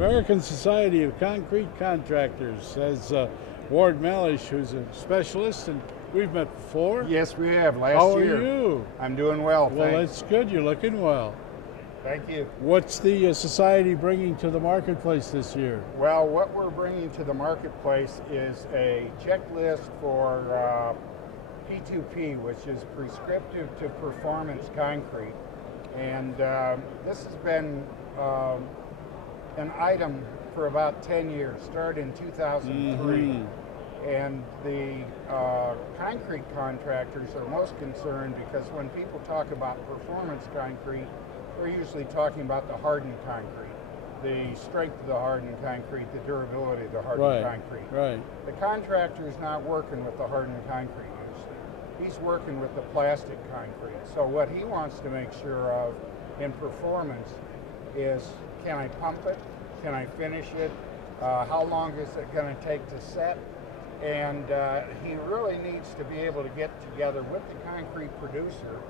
American Society of Concrete Contractors, has Ward Malish, who's a specialist, and we've met before. Yes, we have, last How year. How are you? I'm doing well, Well, thanks. that's good. You're looking well. Thank you. What's the society bringing to the marketplace this year? Well, what we're bringing to the marketplace is a checklist for P2P, which is prescriptive to performance concrete. And this has been an item for about 10 years, started in 2003. And the concrete contractors are most concerned because when people talk about performance concrete, we're usually talking about the hardened concrete, the strength of the hardened concrete, the durability of the hardened concrete. Right. The contractor's not working with the hardened concrete usually. He's working with the plastic concrete. So what he wants to make sure of in performance is, can I pump it? Can I finish it? How long is it going to take to set? And he really needs to be able to get together with the concrete producer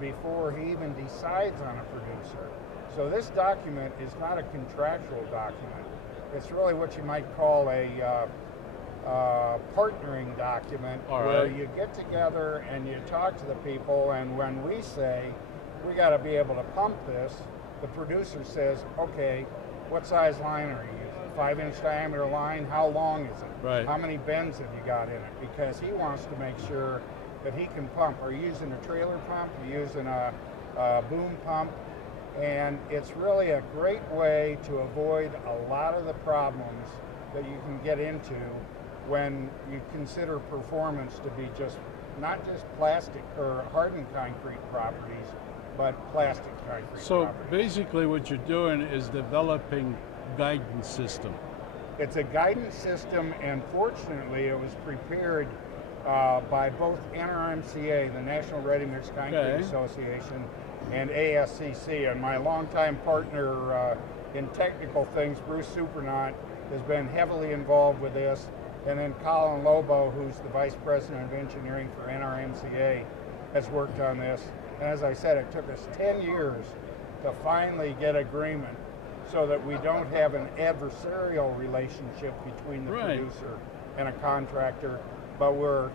before he even decides on a producer. So this document is not a contractual document. It's really what you might call a partnering document, where you get together and you talk to the people, and when we say, we got to be able to pump this, the producer says, okay, what size line are you using? 5-inch diameter line? How long is it? Right. How many bends have you got in it? Because he wants to make sure that he can pump. Are you using a trailer pump? Are you using a boom pump? And it's really a great way to avoid a lot of the problems that you can get into when you consider performance to be just not just plastic or hardened concrete properties, but plastic concrete So properties. basically what you're doing is developing guidance system. It's a guidance system, and fortunately it was prepared by both NRMCA, the National Ready Mix Concrete Association, and ASCC. And my longtime partner in technical things, Bruce Supernaut, has been heavily involved with this. And then Colin Lobo, who's the Vice President of Engineering for NRMCA, has worked on this. And as I said, it took us 10 years to finally get agreement so that we don't have an adversarial relationship between the producer and a contractor, but we're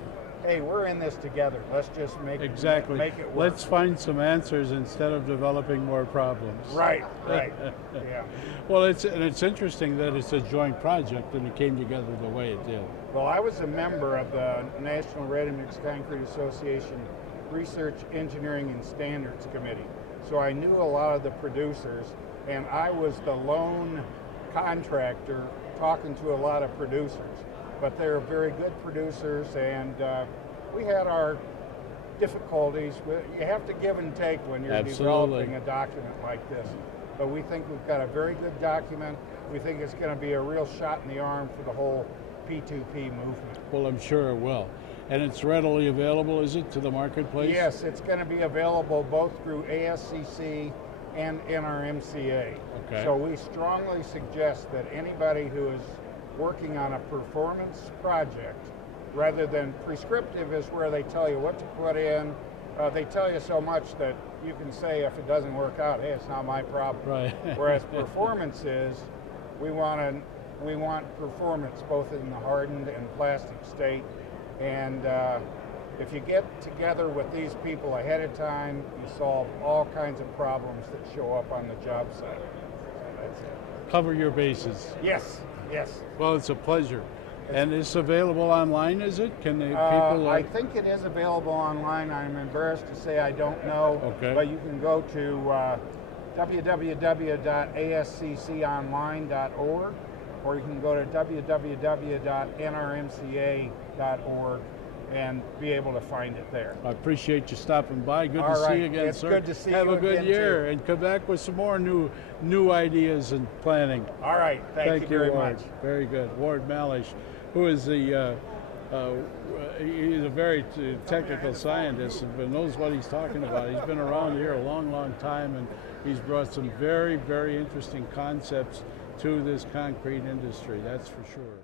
in this together. Let's just make it work. Let's find some answers instead of developing more problems. Right, yeah. Well, it's interesting that it's a joint project and it came together the way it did. Well, I was a member of the National Ready Mix Concrete Association Research, Engineering, and Standards Committee. So I knew a lot of the producers, and I was the lone contractor talking to a lot of producers. But they're very good producers, and we had our difficulties. You have to give and take when you're developing a document like this. But we think we've got a very good document. We think it's going to be a real shot in the arm for the whole P2P movement. Well, I'm sure it will. And it's readily available, is it, to the marketplace? Yes, it's going to be available both through ASCC and NRMCA. Okay. So we strongly suggest that anybody who is working on a performance project, rather than prescriptive is where they tell you what to put in, they tell you so much that you can say if it doesn't work out, hey, it's not my problem. Right. Whereas performance is, we want performance both in the hardened and plastic state. And if you get together with these people ahead of time, you solve all kinds of problems that show up on the job site. So that's it. Cover your bases. Yes. Well, it's a pleasure. And it's available online, is it? Can the people... I think it is available online. I'm embarrassed to say I don't know. Okay. But you can go to www.ascconline.org, or you can go to www.nrmca.org and be able to find it there. I appreciate you stopping by. Good to see you again, sir. It's good to see you again. Have a good year, too. and come back with some more new ideas and planning. All right. Thank you very Ward. much. Very good. Ward Malish, who is the he's a very technical scientist and knows what he's talking about. He's been around here a long, long time, and he's brought some very, very interesting concepts to this concrete industry, that's for sure.